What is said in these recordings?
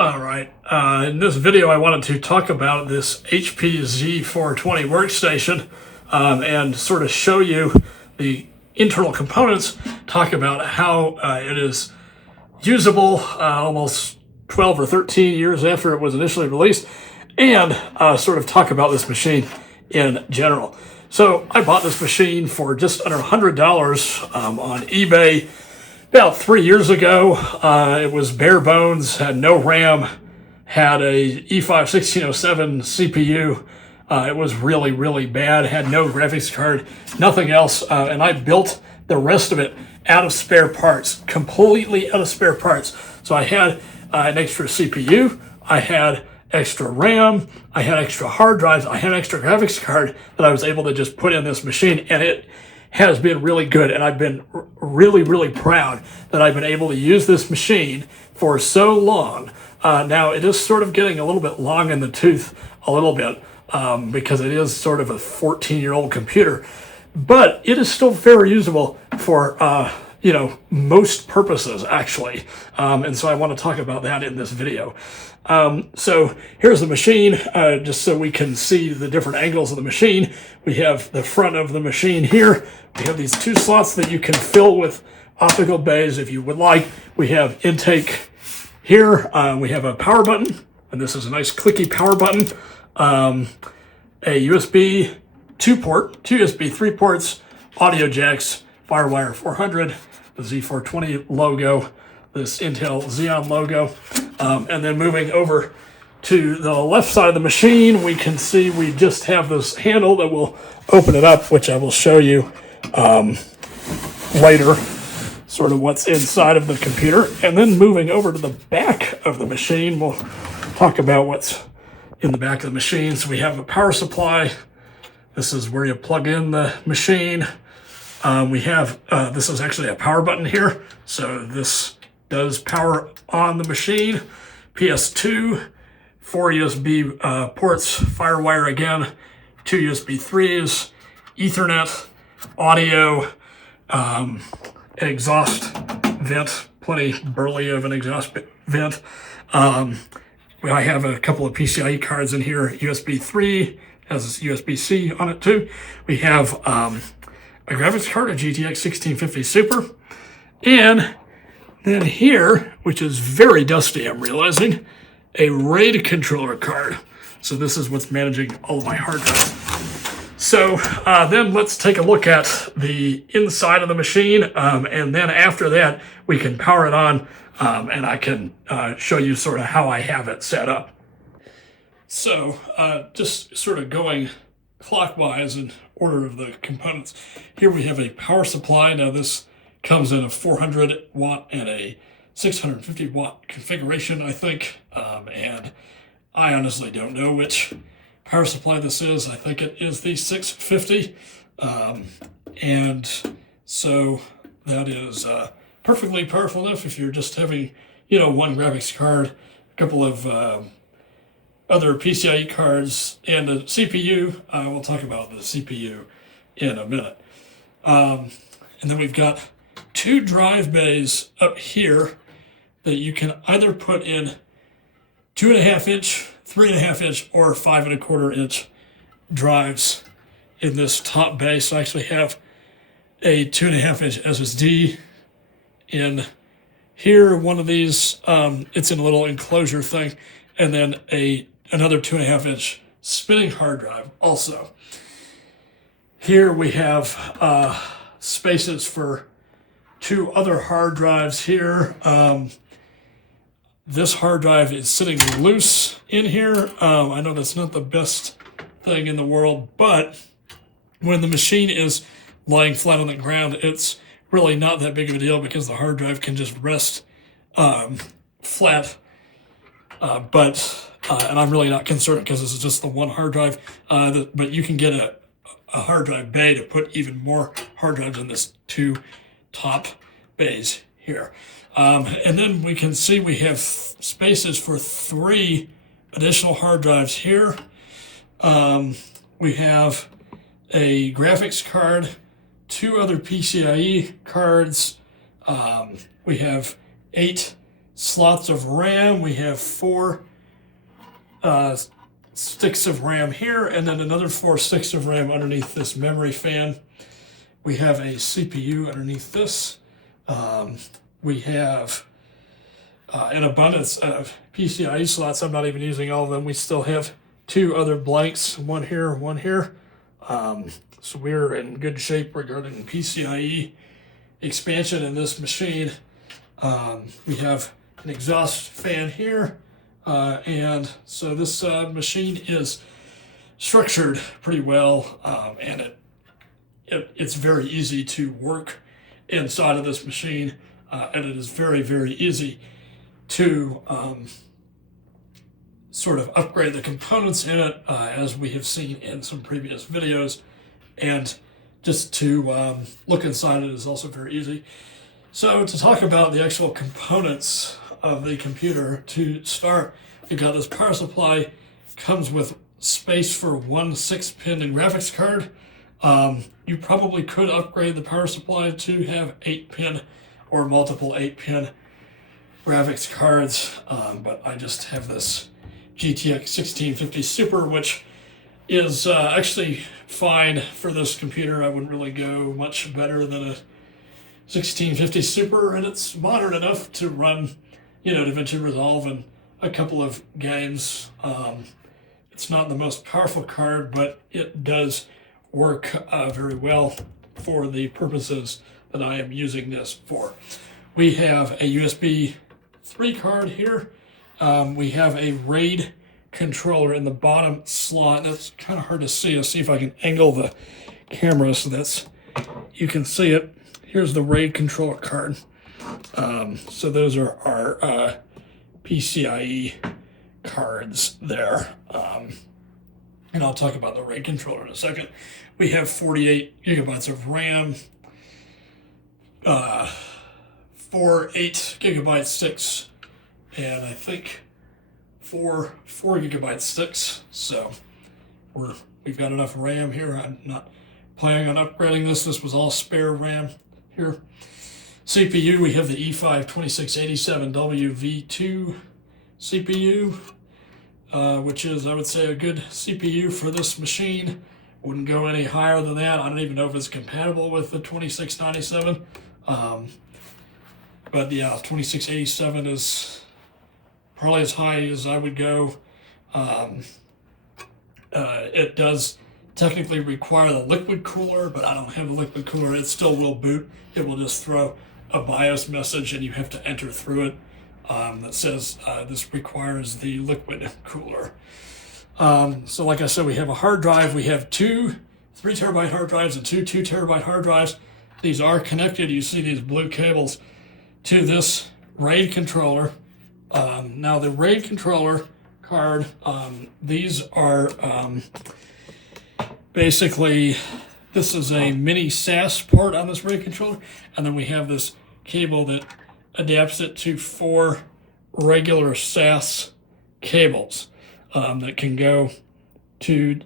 All right, in this video I wanted to talk about this HP Z420 workstation and sort of show you the internal components, talk about how it is usable almost 12 or 13 years after it was initially released, and sort of talk about this machine in general. So I bought this machine for just under $100 on eBay about 3 years ago. It was bare bones, had no RAM, had a E5 1607 CPU. It was really, really bad, had no graphics card, nothing else. And I built the rest of it out of spare parts, completely out of spare parts. So I had an extra CPU, I had extra RAM, I had extra hard drives, I had an extra graphics card that I was able to just put in this machine, and it has been really good. And I've been really, really proud that I've been able to use this machine for so long. Now it is sort of getting a little bit long in the tooth a little bit because it is sort of a 14-year-old computer, but it is still very usable for most purposes, actually. And so I want to talk about that in this video. So here's the machine, just so we can see the different angles of the machine. We have the front of the machine here. We have these two slots that you can fill with optical bays if you would like. We have intake here. We have a power button, and this is a nice clicky power button. A USB 2 port, two USB 3 ports, audio jacks, Firewire 400, the Z420 logo, this Intel Xeon logo. And then moving over to the left side of the machine, we can see we just have this handle that will open it up, which I will show you later, sort of what's inside of the computer. And then moving over to the back of the machine, we'll talk about what's in the back of the machine. So we have a power supply. This is where you plug in the machine. We have, this is actually a power button here. So this does power on the machine. PS2, 4 USB ports, Firewire again, 2 USB 3s, Ethernet, audio, exhaust vent, plenty burly of an exhaust vent. I have a couple of PCIe cards in here, USB 3, has USB-C on it too. We have a graphics card, a GTX 1650 Super, and then here, which is very dusty, I'm realizing, a RAID controller card. So this is what's managing all of my hard drives. So then let's take a look at the inside of the machine, and then after that, we can power it on, and I can show you sort of how I have it set up. So just sort of going clockwise in order of the components. Here we have a power supply. Now this comes in a 400 watt and a 650 watt configuration, I think. And I honestly don't know which power supply this is. I think it is the 650. And so that is perfectly powerful enough if you're just having, one graphics card, a couple of other PCIe cards, and a CPU. We'll talk about the CPU in a minute. And then we've got 2 drive bays up here that you can either put in 2.5 inch, 3.5 inch, or 5.25 inch drives in this top bay. So I actually have a 2.5 inch SSD in here. One of these, it's in a little enclosure thing, and then another 2.5 inch spinning hard drive also. Here we have spaces for 2 other hard drives here. This hard drive is sitting loose in here. I know that's not the best thing in the world, but when the machine is lying flat on the ground, it's really not that big of a deal because the hard drive can just rest flat. And I'm really not concerned because this is just the one hard drive, but you can get a hard drive bay to put even more hard drives in this 2 top bays here. And then we can see we have spaces for 3 additional hard drives here. We have a graphics card, 2 other PCIe cards. We have 8 slots of RAM. We have 4 sticks of RAM here, and then another 4 sticks of RAM underneath this memory fan. We have a CPU underneath this. We have an abundance of PCIe slots. I'm not even using all of them. We still have 2 other blanks, one here, one here. So we're in good shape regarding PCIe expansion in this machine. We have an exhaust fan here. And so this machine is structured pretty well, and it's very easy to work inside of this machine, and it is very, very easy to sort of upgrade the components in it, as we have seen in some previous videos, and just to look inside it is also very easy. So to talk about the actual components of the computer, to start, you've got this power supply, comes with space for 1 6-pin graphics card. You probably could upgrade the power supply to have 8-pin or multiple 8-pin graphics cards, but I just have this GTX 1650 Super, which is actually fine for this computer. I wouldn't really go much better than a 1650 Super, and it's modern enough to run, DaVinci Resolve and a couple of games. It's not the most powerful card, but it does work very well for the purposes that I am using this for. We have a USB 3 card here. We have a RAID controller in the bottom slot. That's kind of hard to see. I'll see if I can angle the camera so you can see it. Here's the RAID controller card. So those are our PCIe cards there. And I'll talk about the RAID controller in a second. We have 48 gigabytes of RAM, 4 8 gigabyte sticks, and I think 4 gigabyte sticks. So we've got enough RAM here. I'm not planning on upgrading this. This was all spare RAM here. CPU, we have the E5 2687W V2 CPU, which is, I would say, a good CPU for this machine. Wouldn't go any higher than that. I don't even know if it's compatible with the 2697. But yeah, 2687 is probably as high as I would go. It does technically require the liquid cooler, but I don't have a liquid cooler. It still will boot. It will just throw a BIOS message and you have to enter through it that says this requires the liquid cooler. So like I said, we have a hard drive. We have 2 3 terabyte hard drives and 2 2 terabyte hard drives. These are connected. You see these blue cables to this RAID controller. Now the RAID controller card, these are basically, this is a mini SAS port on this RAID controller, and then we have this cable that adapts it to 4 regular SAS cables that can go to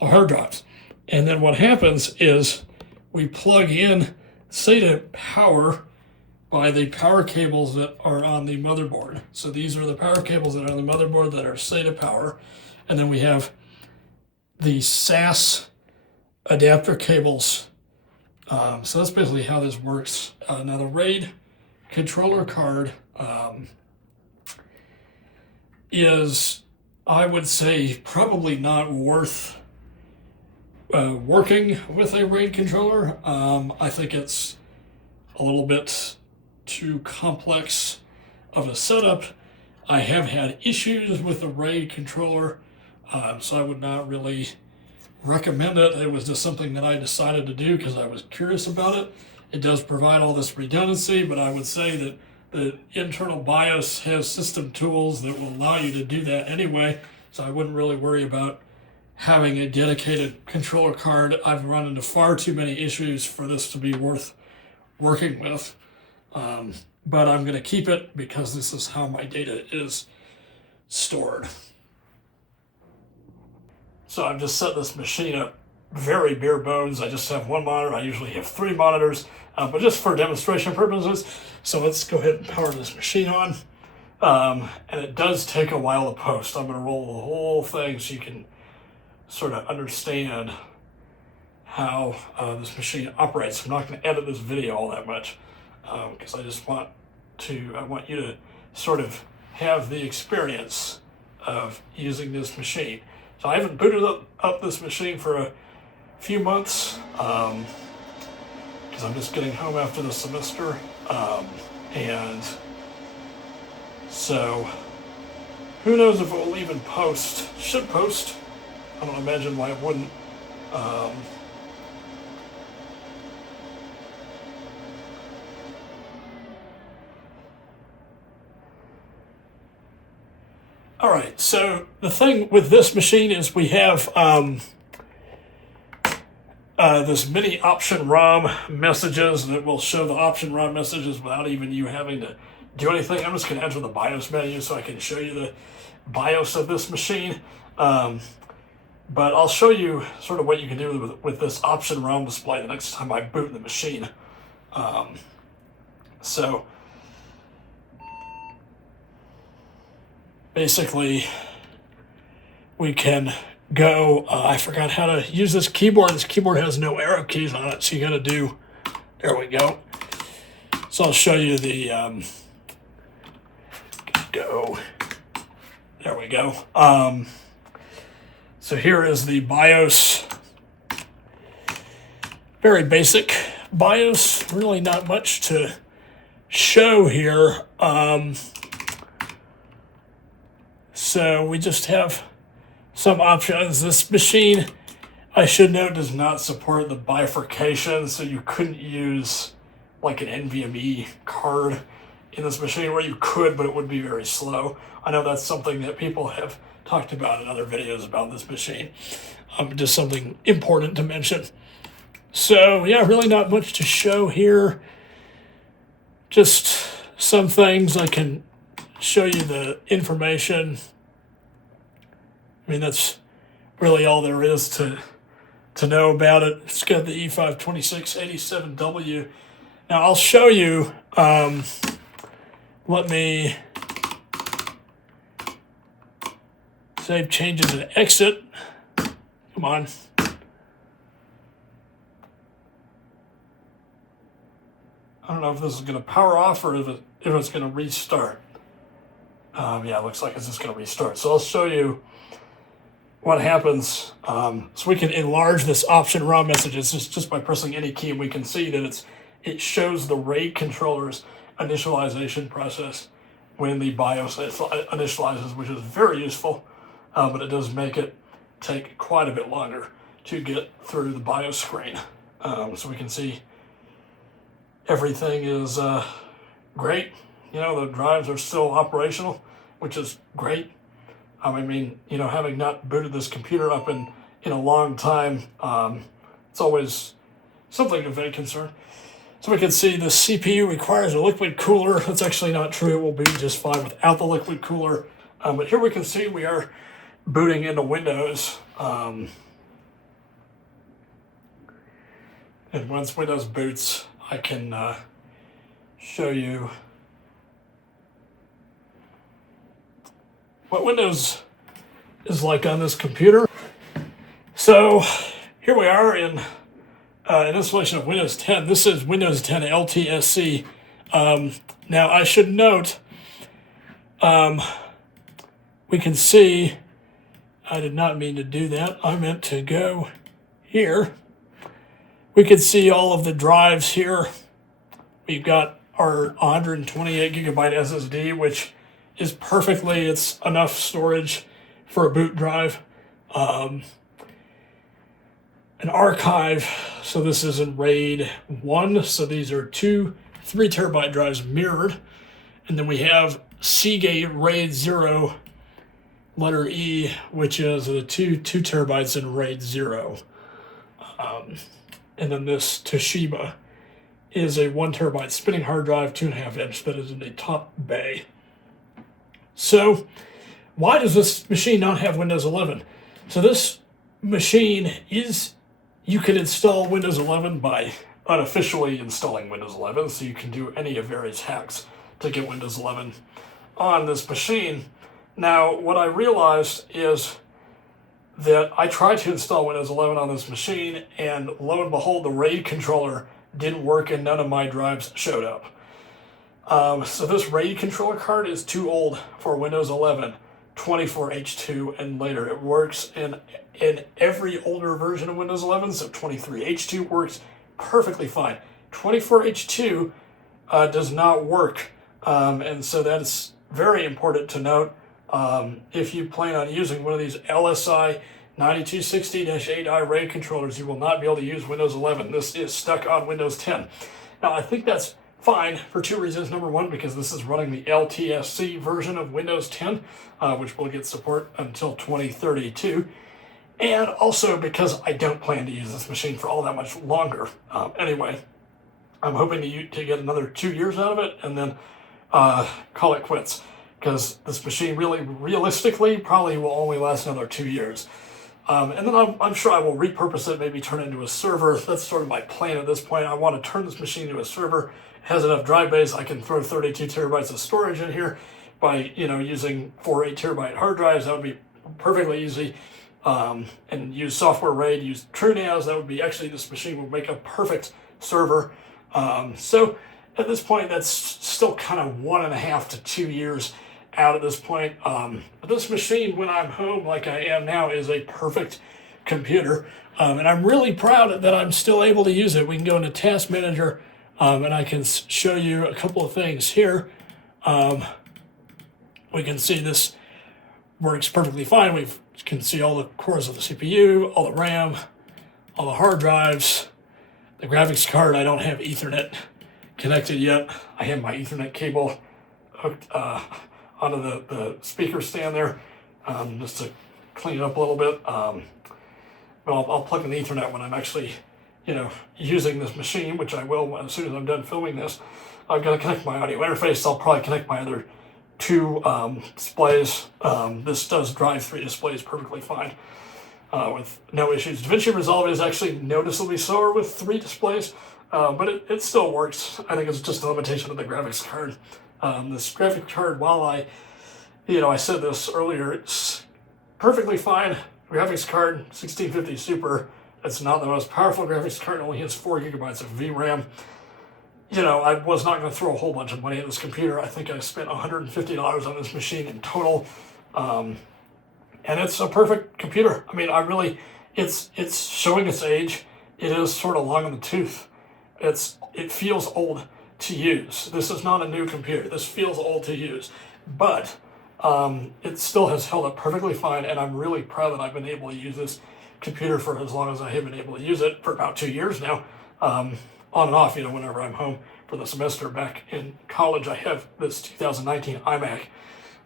the hard drives. And then what happens is we plug in SATA power by the power cables that are on the motherboard. So these are the power cables that are on the motherboard that are SATA power. And then we have the SAS adapter cables. So that's basically how this works. Now the RAID controller card is, I would say, probably not worth working with a RAID controller. I think it's a little bit too complex of a setup. I have had issues with the RAID controller, so I would not really recommend it. It was just something that I decided to do because I was curious about it. It does provide all this redundancy, but I would say that the internal BIOS has system tools that will allow you to do that anyway, so I wouldn't really worry about having a dedicated controller card. I've run into far too many issues for this to be worth working with. But I'm going to keep it because this is how my data is stored. So I've just set this machine up very bare bones. I just have 1 monitor. I usually have 3 monitors, but just for demonstration purposes. So let's go ahead and power this machine on. and it does take a while to post. I'm going to roll the whole thing so you can sort of understand how this machine operates. I'm not going to edit this video all that much because I just want you to sort of have the experience of using this machine. So I haven't booted up this machine for a few months because I'm just getting home after the semester, and so who knows if it will even post. Should post. I don't imagine why it wouldn't. All right, so the thing with this machine is we have this mini option ROM messages that will show the option ROM messages without even you having to do anything. I'm just going to enter the BIOS menu so I can show you the BIOS of this machine. But I'll show you sort of what you can do with this option ROM display the next time I boot the machine. So basically, we can go, I forgot how to use this keyboard. This keyboard has no arrow keys on it, so you got to do, there we go. So I'll show you the, there we go. So here is the BIOS, very basic BIOS, really not much to show here. So we just have some options. This machine, I should note, does not support the bifurcation, so you couldn't use like an NVMe card in this machine, where you could, but it would be very slow. I know that's something that people have talked about in other videos about this machine. Just something important to mention. So yeah, really not much to show here. Just some things I can show you the information. I mean, that's really all there is to know about it. It's got the E52687W. Now I'll show you, let me save changes and exit. Come on. I don't know if this is going to power off or if it's going to restart. Yeah, it looks like it's just going to restart. So I'll show you what happens. So we can enlarge this option ROM messages just by pressing any key, and we can see that it shows the RAID controller's initialization process when the BIOS initializes, which is very useful, but it does make it take quite a bit longer to get through the BIOS screen. So we can see everything is great. You know, the drives are still operational, which is great. I mean, you know, having not booted this computer up in a long time, it's always something of a concern. So we can see the CPU requires a liquid cooler. That's actually not true. It will be just fine without the liquid cooler. But here we can see we are booting into Windows. And once Windows boots, I can show you what Windows is like on this computer. So here we are in an installation of Windows 10. This is Windows 10 LTSC. Now I should note, we can see, I did not mean to do that. I meant to go here. We can see all of the drives here. We've got our 128 gigabyte SSD, which is perfectly, it's enough storage for a boot drive. An archive, so this is in RAID 1, so these are 2 3 terabyte drives mirrored. And then we have Seagate RAID 0, letter E, which is the 2 terabytes in RAID 0. And then this Toshiba is a 1 terabyte spinning hard drive, 2.5 inch, that is in the top bay. So why does this machine not have Windows 11? So this machine you can install Windows 11 by unofficially installing Windows 11, so you can do any of various hacks to get Windows 11. on this machine. Now, what I realized is that I tried to install Windows 11 on this machine, and lo and behold, the RAID controller didn't work and none of my drives showed up. So this RAID controller card is too old for Windows 11, 24H2 and later. It works in every older version of Windows 11, so 23H2 works perfectly fine. 24H2 does not work, and so that is very important to note. If you plan on using one of these LSI 9260-8i RAID controllers, you will not be able to use Windows 11. This is stuck on Windows 10. Now, I think that's fine for two reasons. Number one, because this is running the LTSC version of Windows 10, which will get support until 2032. And also because I don't plan to use this machine for all that much longer. Anyway, I'm hoping to get another 2 years out of it and then call it quits. Because this machine realistically probably will only last another 2 years. And then I'm sure I will repurpose it, maybe turn it into a server. That's sort of my plan at this point. I want to turn this machine into a server. It has enough drive base. I can throw 32 terabytes of storage in here by using 4 8-terabyte hard drives. That would be perfectly easy. And use software RAID, use TrueNAS. That would be actually, this machine would make a perfect server. So at this point, that's still kind of 1.5 to 2 years out at this point. But this machine, when I'm home like I am now, is a perfect computer. And I'm really proud that I'm still able to use it. We can go into Task Manager, and I can show you a couple of things here. We can see this works perfectly fine. We can see all the cores of the CPU, all the RAM, all the hard drives, the graphics card. I don't have Ethernet connected yet. I have my Ethernet cable hooked onto the speaker stand there, just to clean it up a little bit. But I'll plug in the Ethernet when I'm actually, using this machine, which I will as soon as I'm done filming this. I've got to connect my audio interface. I'll probably connect my other two displays. This does drive 3 displays perfectly fine with no issues. DaVinci Resolve is actually noticeably slower with 3 displays, but it still works. I think it's just a limitation of the graphics card. This graphics card, while I said this earlier, it's perfectly fine. Graphics card, 1650 Super. It's not the most powerful graphics card. It only has 4 gigabytes of VRAM. I was not going to throw a whole bunch of money at this computer. I think I spent $150 on this machine in total. And it's a perfect computer. I mean, it's showing its age. It is sort of long in the tooth. It feels old to use. This is not a new computer. This feels old to use. But it still has held up perfectly fine, and I'm really proud that I've been able to use this computer for as long as I have been able to use it, for about 2 years now. On and off, whenever I'm home for the semester. Back in college, I have this 2019 iMac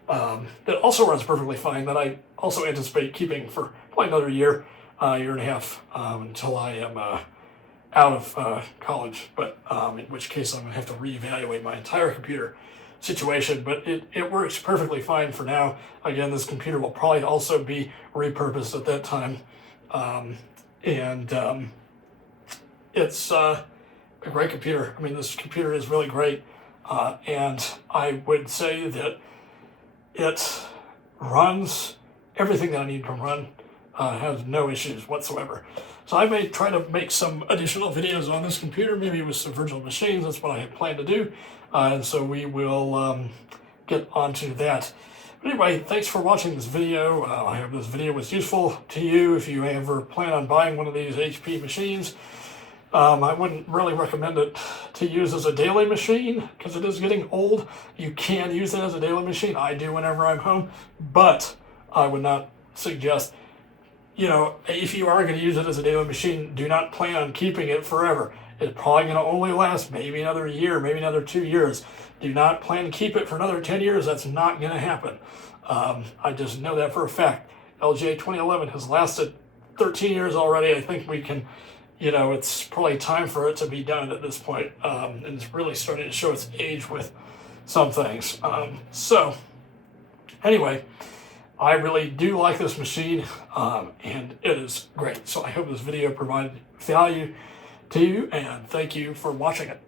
that also runs perfectly fine, that I also anticipate keeping for probably another year and a half, until I am out of college, but in which case I'm going to have to reevaluate my entire computer situation. But it works perfectly fine for now. Again, this computer will probably also be repurposed at that time. It's a great computer. I mean, this computer is really great, and I would say that it runs everything that I need to run, has no issues whatsoever. So I may try to make some additional videos on this computer, maybe with some virtual machines. That's what I had planned to do, and so we will get onto that. But anyway, thanks for watching this video. I hope this video was useful to you. If you ever plan on buying one of these HP machines, I wouldn't really recommend it to use as a daily machine because it is getting old. You can use it as a daily machine. I do whenever I'm home, but I would not suggest, if you are going to use it as a daily machine, do not plan on keeping it forever. It's probably going to only last maybe another year, maybe another 2 years. Do not plan to keep it for another 10 years. That's not going to happen. I just know that for a fact. LGA 2011 has lasted 13 years already. I think we can, it's probably time for it to be done at this point. And it's really starting to show its age with some things. So anyway, I really do like this machine, and it is great. So I hope this video provided value to you, and thank you for watching it.